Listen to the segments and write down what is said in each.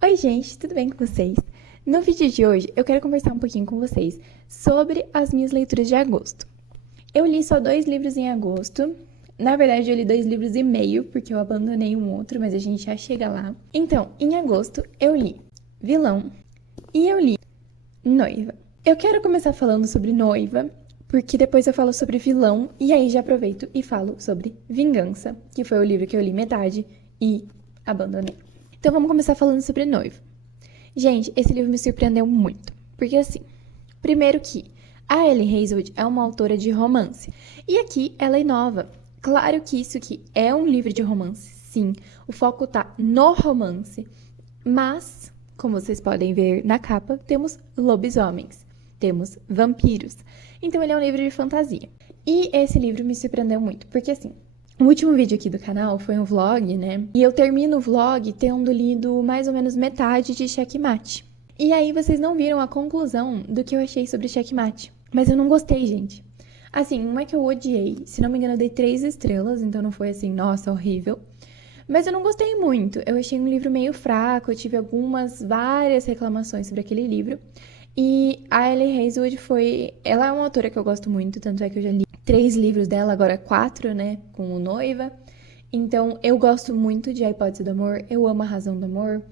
Oi, gente, tudo bem com vocês? No vídeo de hoje, eu quero conversar um pouquinho com vocês sobre as minhas leituras de agosto. Eu li só 2 livros em agosto. Na verdade, eu li 2,5 livros, porque eu abandonei um outro, mas a gente já chega lá. Então, em agosto, eu li Vilão e eu li Noiva. Eu quero começar falando sobre Noiva, porque depois eu falo sobre Vilão, e aí já aproveito e falo sobre Vingança, que foi o livro que eu li metade e abandonei. Então vamos começar falando sobre Noiva. Gente, esse livro me surpreendeu muito, porque assim, primeiro que a Ellie Hazelwood é uma autora de romance, e aqui ela inova. Claro que isso aqui é um livro de romance, sim, o foco tá no romance, mas, como vocês podem ver na capa, temos lobisomens, temos vampiros, então ele é um livro de fantasia. E esse livro me surpreendeu muito, porque assim, o último vídeo aqui do canal foi um vlog, né? E eu termino o vlog tendo lido mais ou menos metade de Checkmate. E aí vocês não viram a conclusão do que eu achei sobre Checkmate. Mas eu não gostei, gente. Assim, não é que eu odiei. Se não me engano, eu dei 3 estrelas, então não foi assim, nossa, horrível. Mas eu não gostei muito. Eu achei um livro meio fraco, eu tive várias reclamações sobre aquele livro. E a Ellie Hazelwood ela é uma autora que eu gosto muito, tanto é que eu já li 3 livros dela, agora 4, né, com o Noiva. Então, eu gosto muito de A Hipótese do Amor, eu amo A Razão do Amor.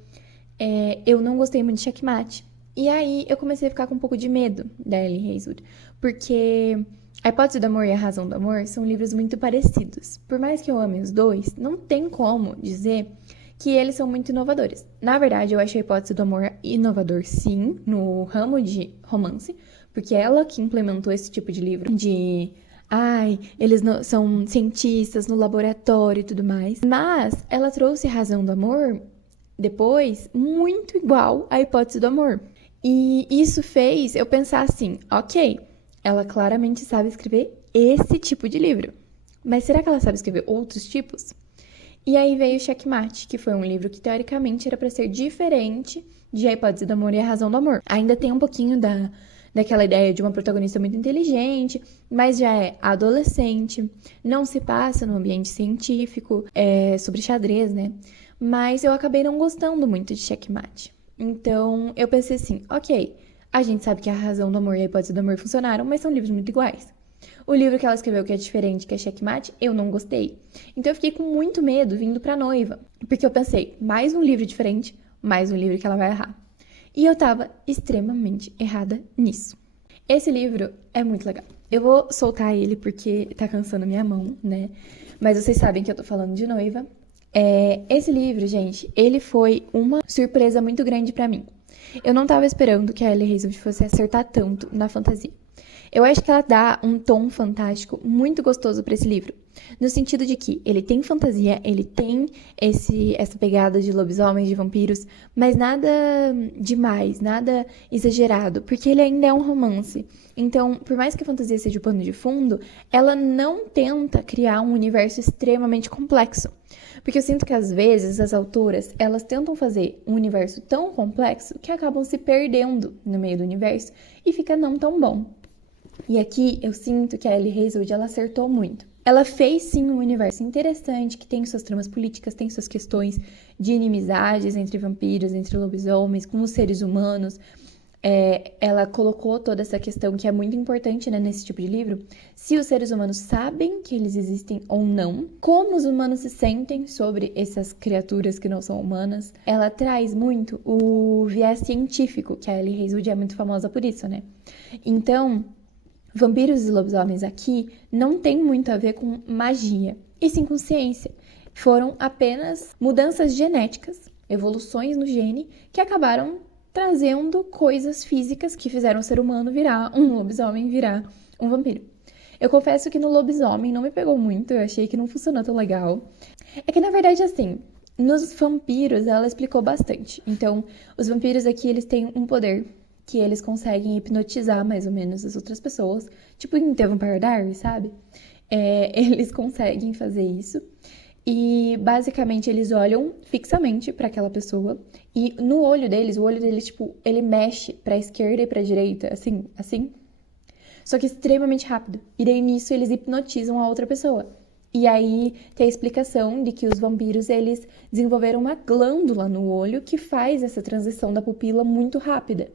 Eu não gostei muito de Checkmate. E aí, eu comecei a ficar com um pouco de medo da Ellie Hazelwood, porque A Hipótese do Amor e A Razão do Amor são livros muito parecidos. Por mais que eu ame os dois, não tem como dizer que eles são muito inovadores. Na verdade, eu acho A Hipótese do Amor inovador, sim, no ramo de romance, porque é ela que implementou esse tipo de livro de eles são cientistas no laboratório e tudo mais. Mas ela trouxe Razão do Amor depois muito igual à Hipótese do Amor. E isso fez eu pensar assim, ok, ela claramente sabe escrever esse tipo de livro. Mas será que ela sabe escrever outros tipos? E aí veio Checkmate, que foi um livro que teoricamente era para ser diferente de A Hipótese do Amor e A Razão do Amor. Ainda tem um pouquinho daquela ideia de uma protagonista muito inteligente, mas já é adolescente, não se passa no ambiente científico, é sobre xadrez, né? Mas eu acabei não gostando muito de Checkmate. Então eu pensei assim, ok, a gente sabe que A Razão do Amor e A Hipótese do Amor funcionaram, mas são livros muito iguais. O livro que ela escreveu que é diferente, que é Checkmate, eu não gostei. Então eu fiquei com muito medo vindo pra Noiva, porque eu pensei, mais um livro diferente, mais um livro que ela vai errar. E eu tava extremamente errada nisso. Esse livro é muito legal. Eu vou soltar ele porque tá cansando a minha mão, né? Mas vocês sabem que eu tô falando de Noiva. Esse livro, gente, ele foi uma surpresa muito grande pra mim. Eu não tava esperando que a Ellie Hazelwood fosse acertar tanto na fantasia. Eu acho que ela dá um tom fantástico muito gostoso para esse livro. No sentido de que ele tem fantasia, ele tem essa pegada de lobisomens, de vampiros, mas nada demais, nada exagerado, porque ele ainda é um romance. Então, por mais que a fantasia seja o pano de fundo, ela não tenta criar um universo extremamente complexo. Porque eu sinto que às vezes as autoras, elas tentam fazer um universo tão complexo que acabam se perdendo no meio do universo e fica não tão bom. E aqui eu sinto que a Ellie Hazelwood ela acertou muito. Ela fez sim um universo interessante, que tem suas tramas políticas, tem suas questões de inimizades entre vampiros, entre lobisomens, com os seres humanos. Ela colocou toda essa questão que é muito importante, né, nesse tipo de livro. Se os seres humanos sabem que eles existem ou não, como os humanos se sentem sobre essas criaturas que não são humanas. Ela traz muito o viés científico, que a Ellie Hazelwood é muito famosa por isso, né? Então, vampiros e lobisomens aqui não tem muito a ver com magia, e sim com ciência. Foram apenas mudanças genéticas, evoluções no gene, que acabaram trazendo coisas físicas que fizeram o ser humano virar um lobisomem, virar um vampiro. Eu confesso que no lobisomem não me pegou muito, eu achei que não funcionou tão legal. É que, na verdade, assim, nos vampiros ela explicou bastante. Então, os vampiros aqui, eles têm um poder que eles conseguem hipnotizar mais ou menos as outras pessoas. Tipo em The Vampire Diaries, sabe? Eles conseguem fazer isso. E basicamente eles olham fixamente para aquela pessoa. E no olho deles, tipo, ele mexe pra esquerda e pra direita, assim. Só que extremamente rápido. E daí nisso eles hipnotizam a outra pessoa. E aí tem a explicação de que os vampiros, eles desenvolveram uma glândula no olho que faz essa transição da pupila muito rápida.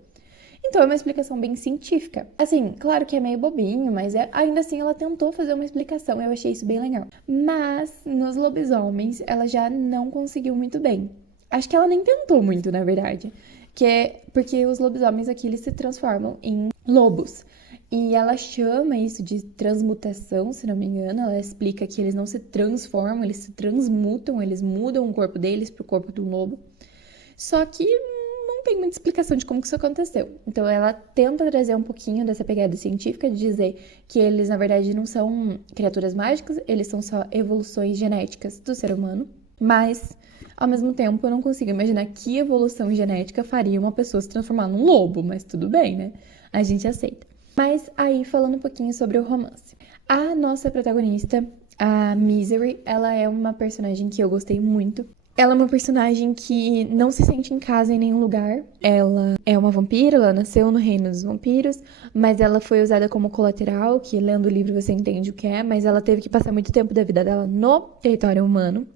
Então é uma explicação bem científica. Assim, claro que é meio bobinho, mas ainda assim ela tentou fazer uma explicação e eu achei isso bem legal. Mas nos lobisomens ela já não conseguiu muito bem. Acho que ela nem tentou muito, na verdade. Que é porque os lobisomens aqui eles se transformam em lobos. E ela chama isso de transmutação, se não me engano. Ela explica que eles não se transformam, eles se transmutam, eles mudam o corpo deles para o corpo do lobo. Só que não tem muita explicação de como que isso aconteceu. Então ela tenta trazer um pouquinho dessa pegada científica de dizer que eles, na verdade, não são criaturas mágicas, eles são só evoluções genéticas do ser humano. Mas, ao mesmo tempo, eu não consigo imaginar que evolução genética faria uma pessoa se transformar num lobo, mas tudo bem, né? A gente aceita. Mas aí, falando um pouquinho sobre o romance. A nossa protagonista, a Misery, ela é uma personagem que eu gostei muito. Ela é uma personagem que não se sente em casa em nenhum lugar. Ela é uma vampira, ela nasceu no reino dos vampiros, mas ela foi usada como colateral, que lendo o livro você entende o que é, mas ela teve que passar muito tempo da vida dela no território humano.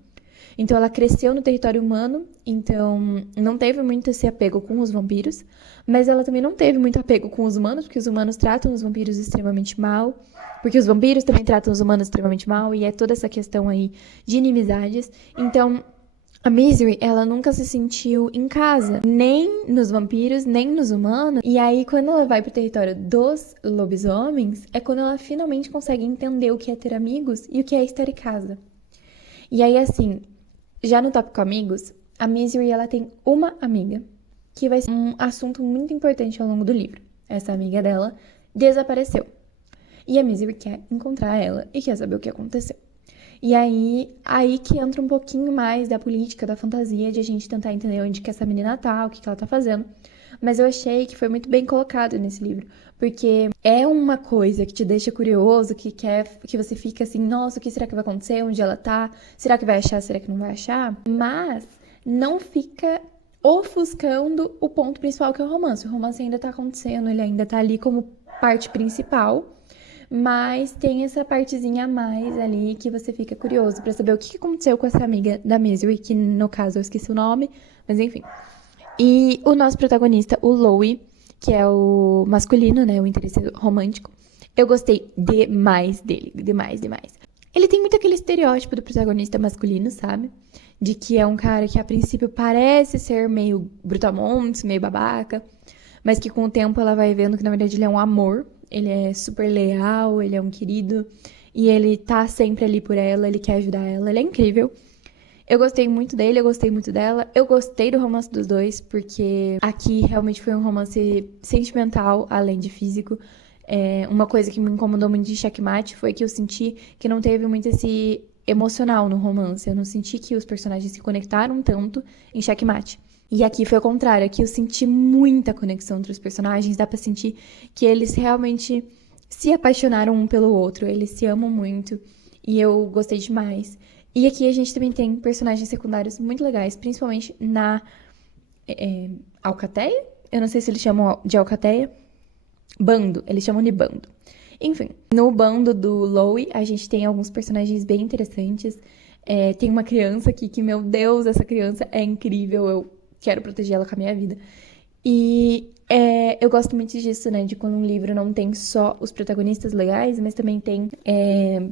Então ela cresceu no território humano, então não teve muito esse apego com os vampiros, mas ela também não teve muito apego com os humanos, porque os humanos tratam os vampiros extremamente mal, porque os vampiros também tratam os humanos extremamente mal, e é toda essa questão aí de inimizades. Então a Misery, ela nunca se sentiu em casa, nem nos vampiros, nem nos humanos. E aí, quando ela vai pro território dos lobisomens, é quando ela finalmente consegue entender o que é ter amigos e o que é estar em casa. E aí, assim, já no tópico amigos, a Misery, ela tem uma amiga, que vai ser um assunto muito importante ao longo do livro. Essa amiga dela desapareceu. E a Misery quer encontrar ela e quer saber o que aconteceu. E aí que entra um pouquinho mais da política, da fantasia, de a gente tentar entender onde que essa menina tá, o que ela tá fazendo. Mas eu achei que foi muito bem colocado nesse livro, porque é uma coisa que te deixa curioso, que você fica assim, nossa, o que será que vai acontecer? Onde ela tá? Será que vai achar? Será que não vai achar? Mas não fica ofuscando o ponto principal, que é o romance. O romance ainda tá acontecendo, ele ainda tá ali como parte principal. Mas tem essa partezinha a mais ali que você fica curioso pra saber o que aconteceu com essa amiga da Misery, que no caso eu esqueci o nome, mas enfim. E o nosso protagonista, o Louie, que é o masculino, né, o interesse romântico, eu gostei demais dele, demais, demais. Ele tem muito aquele estereótipo do protagonista masculino, sabe? De que é um cara que a princípio parece ser meio brutamontes, meio babaca, mas que com o tempo ela vai vendo que na verdade ele é um amor. Ele é super leal, ele é um querido e ele tá sempre ali por ela, ele quer ajudar ela, ele é incrível. Eu gostei muito dele, eu gostei muito dela. Eu gostei do romance dos dois, porque aqui realmente foi um romance sentimental, além de físico. Uma coisa que me incomodou muito de Checkmate foi que eu senti que não teve muito esse emocional no romance. Eu não senti que os personagens se conectaram tanto em Checkmate. E aqui foi o contrário, aqui eu senti muita conexão entre os personagens, dá pra sentir que eles realmente se apaixonaram um pelo outro, eles se amam muito, e eu gostei demais. E aqui a gente também tem personagens secundários muito legais, principalmente na Alcateia, eu não sei se eles chamam de Alcateia, Bando, eles chamam de Bando. Enfim, no bando do Louie, a gente tem alguns personagens bem interessantes, tem uma criança aqui que, meu Deus, essa criança é incrível, eu quero proteger ela com a minha vida. E eu gosto muito disso, né? De quando um livro não tem só os protagonistas legais, mas também tem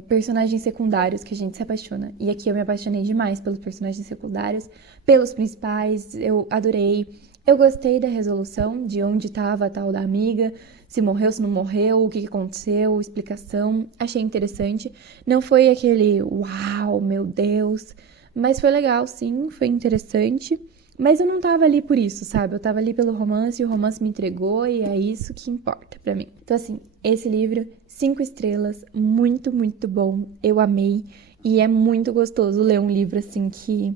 personagens secundários que a gente se apaixona. E aqui eu me apaixonei demais pelos personagens secundários, pelos principais, eu adorei. Eu gostei da resolução, de onde estava a tal da amiga, se morreu, se não morreu, o que aconteceu, explicação. Achei interessante. Não foi aquele uau, meu Deus, mas foi legal, sim, foi interessante. Mas eu não tava ali por isso, sabe? Eu tava ali pelo romance e o romance me entregou e é isso que importa pra mim. Então, assim, esse livro, 5 estrelas, muito, muito bom. Eu amei e é muito gostoso ler um livro, assim, que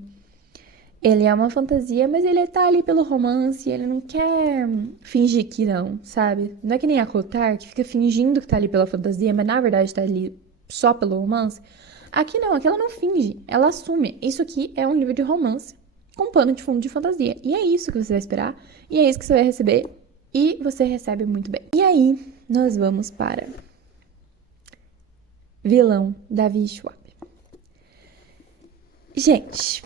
ele é uma fantasia, mas ele tá ali pelo romance, ele não quer fingir que não, sabe? Não é que nem a Clothar, que fica fingindo que tá ali pela fantasia, mas na verdade tá ali só pelo romance. Aqui não, aqui ela não finge, ela assume. Isso aqui é um livro de romance com pano de fundo de fantasia. E é isso que você vai esperar, e é isso que você vai receber, e você recebe muito bem. E aí, nós vamos para Vilão, Davi Schwab. Gente,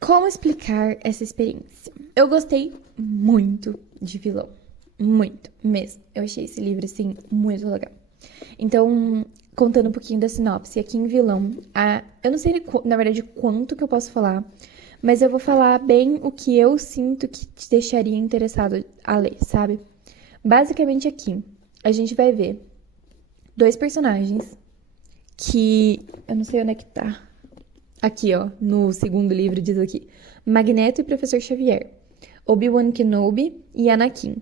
como explicar essa experiência? Eu gostei muito de Vilão. Muito mesmo. Eu achei esse livro, assim, muito legal. Então, contando um pouquinho da sinopse, aqui em Vilão, eu não sei, na verdade, quanto que eu posso falar, mas eu vou falar bem o que eu sinto que te deixaria interessado a ler, sabe? Basicamente aqui, a gente vai ver dois personagens que... Eu não sei onde é que tá. Aqui, ó, no segundo livro diz aqui. Magneto e Professor Xavier. Obi-Wan Kenobi e Anakin.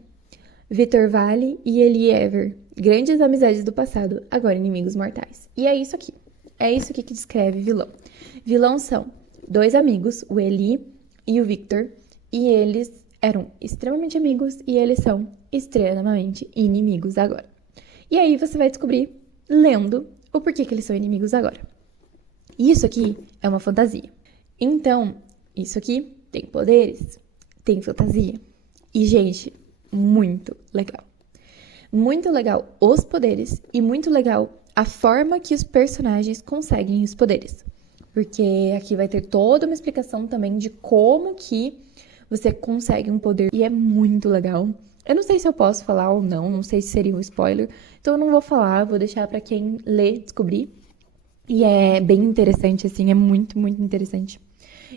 Vitor Vale e Eli Ever. Grandes amizades do passado, agora inimigos mortais. E é isso aqui. É isso aqui que descreve Vilão. Vilão são dois amigos, o Eli e o Victor. E eles eram extremamente amigos e eles são extremamente inimigos agora. E aí você vai descobrir, lendo, o porquê que eles são inimigos agora. Isso aqui é uma fantasia. Então, isso aqui tem poderes, tem fantasia. E, gente, muito legal. Muito legal os poderes e muito legal a forma que os personagens conseguem os poderes. Porque aqui vai ter toda uma explicação também de como que você consegue um poder. E é muito legal. Eu não sei se eu posso falar ou não sei se seria um spoiler. Então eu não vou falar, vou deixar pra quem lê descobrir. E é bem interessante, assim, é muito, muito interessante.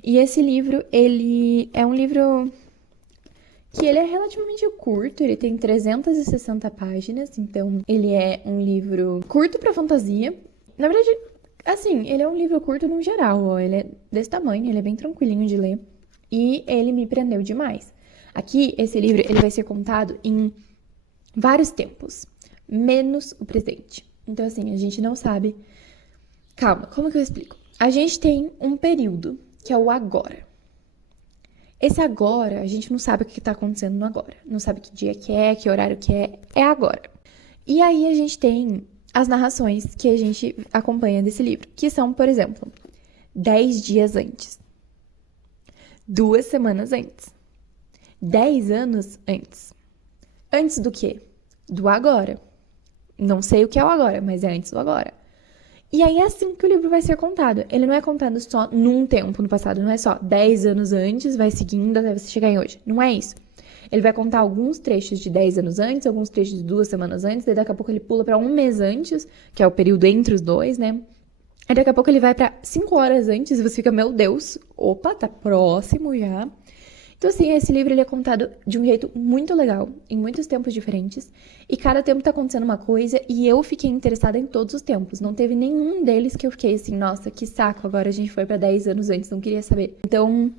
E esse livro, ele é um livro que ele é relativamente curto, ele tem 360 páginas, então ele é um livro curto pra fantasia. Na verdade, assim, ele é um livro curto no geral, ó, ele é desse tamanho, ele é bem tranquilinho de ler. E ele me prendeu demais. Aqui, esse livro, ele vai ser contado em vários tempos, menos o presente. Então, assim, a gente não sabe... Calma, como que eu explico? A gente tem um período, que é o agora. Esse agora, a gente não sabe o que está acontecendo no agora. Não sabe que dia que é, que horário que é agora. E aí a gente tem as narrações que a gente acompanha desse livro, que são, por exemplo, 10 dias antes, 2 semanas antes, 10 anos antes. Antes do quê? Do agora. Não sei o que é o agora, mas é antes do agora. E aí é assim que o livro vai ser contado. Ele não é contado só num tempo no passado, não é só 10 anos antes, vai seguindo até você chegar em hoje. Não é isso. Ele vai contar alguns trechos de 10 anos antes, alguns trechos de 2 semanas antes, daí daqui a pouco ele pula para um mês antes, que é o período entre os dois, né? Aí daqui a pouco ele vai para 5 horas antes e você fica, meu Deus, opa, tá próximo já. Então, assim, esse livro ele é contado de um jeito muito legal, em muitos tempos diferentes, e cada tempo tá acontecendo uma coisa, e eu fiquei interessada em todos os tempos. Não teve nenhum deles que eu fiquei assim, nossa, que saco, agora a gente foi pra 10 anos antes, não queria saber. Então,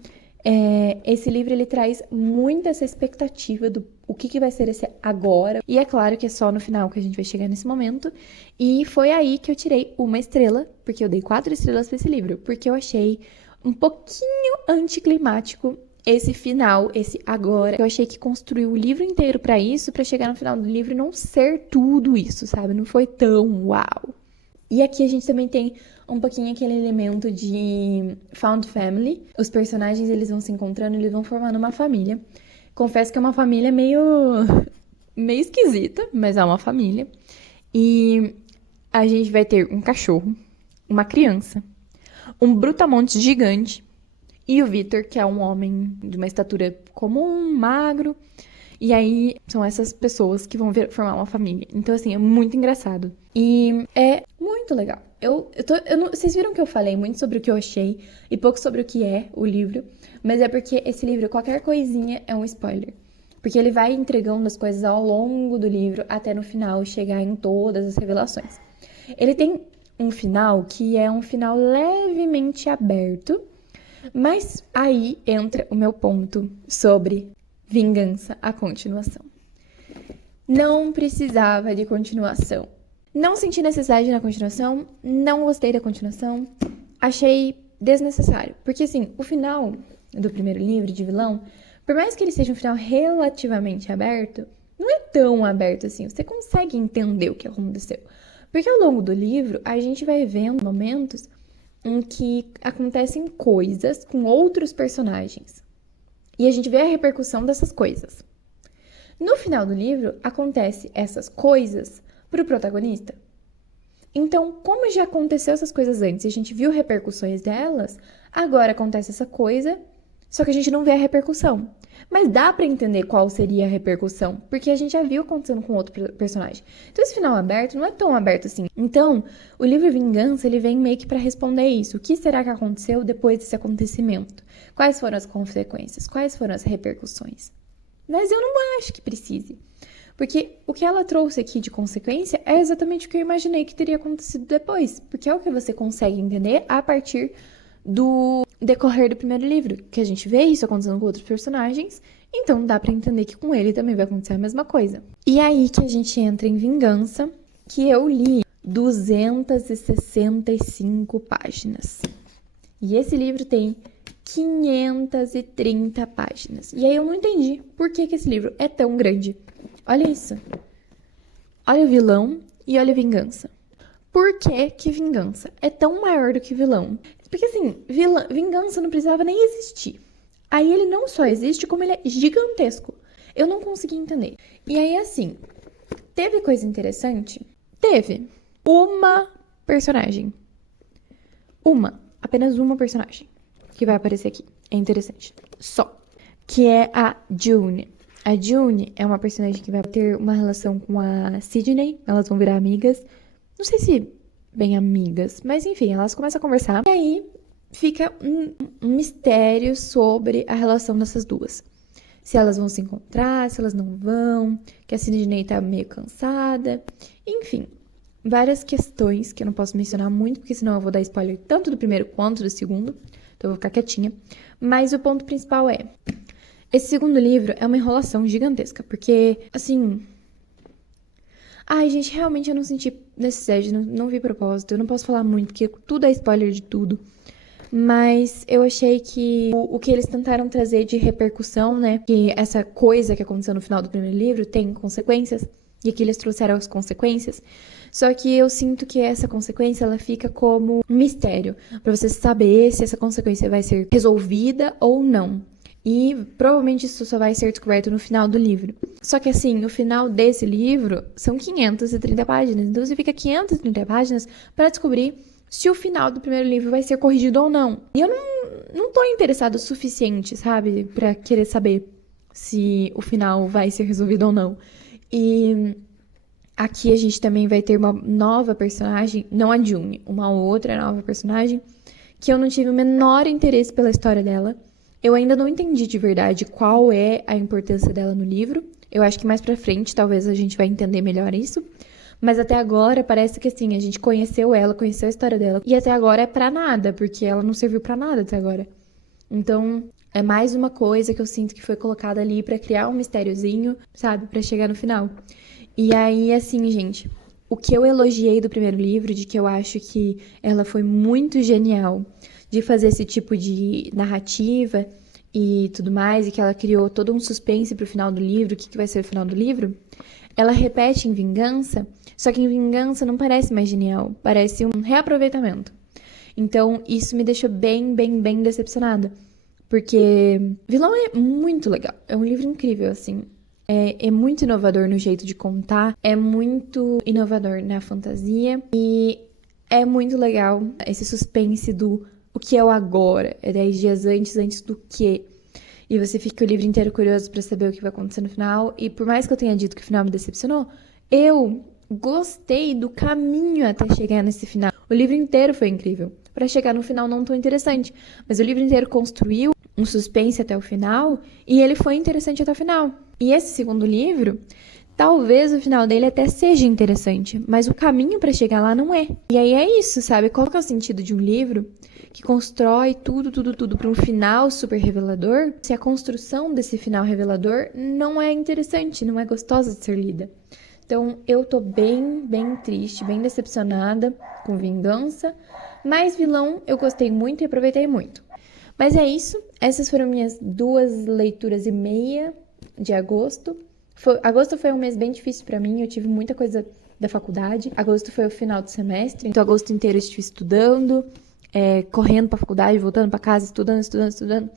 esse livro ele traz muito essa expectativa do o que vai ser esse agora, e é claro que é só no final que a gente vai chegar nesse momento, e foi aí que eu tirei 1 estrela, porque eu dei 4 estrelas pra esse livro, porque eu achei um pouquinho anticlimático esse final, esse agora. Eu achei que construiu o livro inteiro pra isso, pra chegar no final do livro e não ser tudo isso, sabe? Não foi tão uau. E aqui a gente também tem um pouquinho aquele elemento de found family. Os personagens, eles vão se encontrando, eles vão formando uma família. Confesso que é uma família meio esquisita, mas é uma família. E a gente vai ter um cachorro, uma criança, um brutamontes gigante, e o Victor, que é um homem de uma estatura comum, magro. E aí, são essas pessoas que vão formar uma família. Então, assim, é muito engraçado. E é muito legal. Vocês viram que eu falei muito sobre o que eu achei e pouco sobre o que é o livro. Mas é porque esse livro, qualquer coisinha é um spoiler. Porque ele vai entregando as coisas ao longo do livro até no final chegar em todas as revelações. Ele tem um final que é um final levemente aberto. Mas aí entra o meu ponto sobre Vingança, a continuação. Não precisava de continuação. Não senti necessidade na continuação, não gostei da continuação, achei desnecessário. Porque, assim, o final do primeiro livro, de Vilão, por mais que ele seja um final relativamente aberto, não é tão aberto assim. Você consegue entender o que aconteceu. Porque ao longo do livro, a gente vai vendo momentos em que acontecem coisas com outros personagens. E a gente vê a repercussão dessas coisas. No final do livro, acontece essas coisas pro protagonista. Então, como já aconteceu essas coisas antes e a gente viu repercussões delas, agora acontece essa coisa, só que a gente não vê a repercussão. Mas dá pra entender qual seria a repercussão, porque a gente já viu acontecendo com outro personagem. Então, esse final aberto não é tão aberto assim. Então, o livro Vingança, ele vem meio que pra responder isso. O que será que aconteceu depois desse acontecimento? Quais foram as consequências? Quais foram as repercussões? Mas eu não acho que precise. Porque o que ela trouxe aqui de consequência é exatamente o que eu imaginei que teria acontecido depois. Porque é o que você consegue entender a partir do decorrer do primeiro livro. Que a gente vê isso acontecendo com outros personagens, então dá pra entender que com ele também vai acontecer a mesma coisa. E aí que a gente entra em Vingança, que eu li 265 páginas. E esse livro tem 530 páginas. E aí eu não entendi por que esse livro é tão grande. Olha isso. Olha o vilão e olha a vingança. Por que Vingança é tão maior do que vilão? Porque assim, Vingança não precisava nem existir. Aí ele não só existe, como ele é gigantesco. Eu não consegui entender. E aí assim, teve coisa interessante? Teve. Uma personagem. Apenas uma personagem que vai aparecer aqui. É interessante. Só. Que é a June. A June é uma personagem que vai ter uma relação com a Sydney. Elas vão virar amigas. Não sei se bem amigas, mas enfim, elas começam a conversar. E aí fica um mistério sobre a relação dessas duas. Se elas vão se encontrar, se elas não vão, que a Sydney tá meio cansada. Enfim, várias questões que eu não posso mencionar muito, porque senão eu vou dar spoiler tanto do primeiro quanto do segundo. Então eu vou ficar quietinha. Mas o ponto principal é... Esse segundo livro é uma enrolação gigantesca, porque, assim... Ai, gente, realmente eu não senti necessidade, não vi propósito. Eu não posso falar muito, porque tudo é spoiler de tudo. Mas eu achei que o que eles tentaram trazer de repercussão, né? Que essa coisa que aconteceu no final do primeiro livro tem consequências. E aqui eles trouxeram as consequências. Só que eu sinto que essa consequência, ela fica como um mistério. Pra você saber se essa consequência vai ser resolvida ou não. E provavelmente isso só vai ser descoberto no final do livro. Só que assim, o final desse livro são 530 páginas. Então você fica 530 páginas para descobrir se o final do primeiro livro vai ser corrigido ou não. E eu não tô interessada o suficiente, sabe? Pra querer saber se o final vai ser resolvido ou não. E aqui a gente também vai ter uma nova personagem, não a June, uma outra nova personagem, que eu não tive o menor interesse pela história dela. Eu ainda não entendi de verdade qual é a importância dela no livro. Eu acho que mais pra frente talvez a gente vai entender melhor isso. Mas até agora parece que assim, a gente conheceu ela, conheceu a história dela. E até agora é pra nada, porque ela não serviu pra nada até agora. Então, é mais uma coisa que eu sinto que foi colocada ali pra criar um mistériozinho, sabe? Pra chegar no final. E aí, assim, gente, o que eu elogiei do primeiro livro, de que eu acho que ela foi muito genial de fazer esse tipo de narrativa e tudo mais, e que ela criou todo um suspense pro final do livro, o que vai ser o final do livro, ela repete em Vingança, só que em Vingança não parece mais genial, parece um reaproveitamento. Então, isso me deixou bem decepcionada, porque Vilão é muito legal, é um livro incrível, assim. É muito inovador no jeito de contar, é muito inovador na fantasia, e é muito legal esse suspense do o que é o agora, é 10 dias antes do quê? E você fica o livro inteiro curioso pra saber o que vai acontecer no final. E por mais que eu tenha dito que o final me decepcionou, eu gostei do caminho até chegar nesse final. O livro inteiro foi incrível. Pra chegar no final não tão interessante, mas o livro inteiro construiu um suspense até o final e ele foi interessante até o final. E esse segundo livro, talvez o final dele até seja interessante, mas o caminho pra chegar lá não é. E aí é isso, sabe? Qual que é o sentido de um livro que constrói tudo para um final super revelador, se a construção desse final revelador não é interessante, não é gostosa de ser lida? Então, eu tô bem triste, bem decepcionada com Vingança, mas Vilão eu gostei muito e aproveitei muito. Mas é isso, essas foram minhas 2 leituras e meia de agosto. Agosto foi um mês bem difícil pra mim, eu tive muita coisa da faculdade. Agosto foi o final do semestre, então agosto inteiro eu estive estudando, correndo pra faculdade, voltando pra casa, estudando.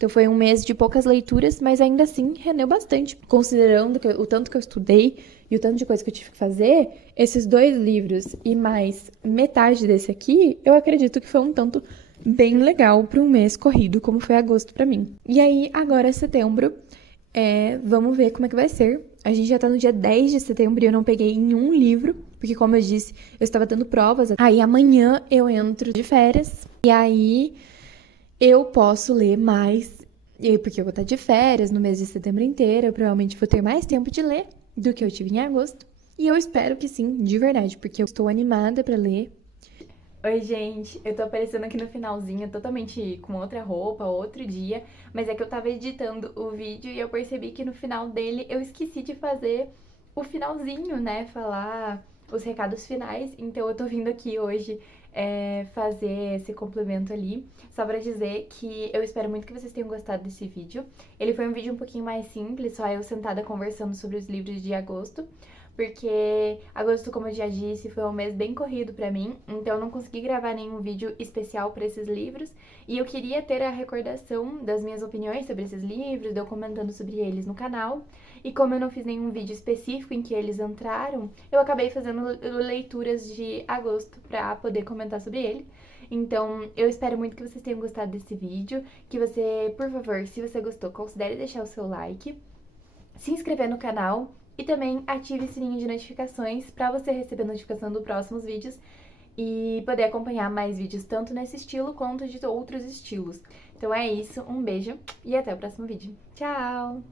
Então foi um mês de poucas leituras, mas ainda assim rendeu bastante. Considerando o tanto que eu estudei e o tanto de coisa que eu tive que fazer, esses 2 livros e mais metade desse aqui, eu acredito que foi um tanto bem legal para um mês corrido, como foi agosto para mim. E aí, agora é setembro, vamos ver como é que vai ser. A gente já tá no dia 10 de setembro e eu não peguei nenhum livro, porque como eu disse, eu estava tendo provas. Aí amanhã eu entro de férias, e aí eu posso ler mais, porque eu vou estar de férias no mês de setembro inteiro, eu provavelmente vou ter mais tempo de ler do que eu tive em agosto. E eu espero que sim, de verdade, porque eu estou animada para ler. Oi, gente, eu tô aparecendo aqui no finalzinho, totalmente com outra roupa, outro dia, mas é que eu tava editando o vídeo e eu percebi que no final dele eu esqueci de fazer o finalzinho, né, falar os recados finais, então eu tô vindo aqui hoje fazer esse complemento ali, só pra dizer que eu espero muito que vocês tenham gostado desse vídeo. Ele foi um vídeo um pouquinho mais simples, só eu sentada conversando sobre os livros de agosto, porque agosto, como eu já disse, foi um mês bem corrido pra mim, então eu não consegui gravar nenhum vídeo especial pra esses livros, e eu queria ter a recordação das minhas opiniões sobre esses livros, de eu comentando sobre eles no canal, e como eu não fiz nenhum vídeo específico em que eles entraram, eu acabei fazendo leituras de agosto pra poder comentar sobre ele. Então, eu espero muito que vocês tenham gostado desse vídeo, que você, por favor, se você gostou, considere deixar o seu like, se inscrever no canal e também ative o sininho de notificações para você receber notificação dos próximos vídeos e poder acompanhar mais vídeos tanto nesse estilo quanto de outros estilos. Então é isso, um beijo e até o próximo vídeo. Tchau!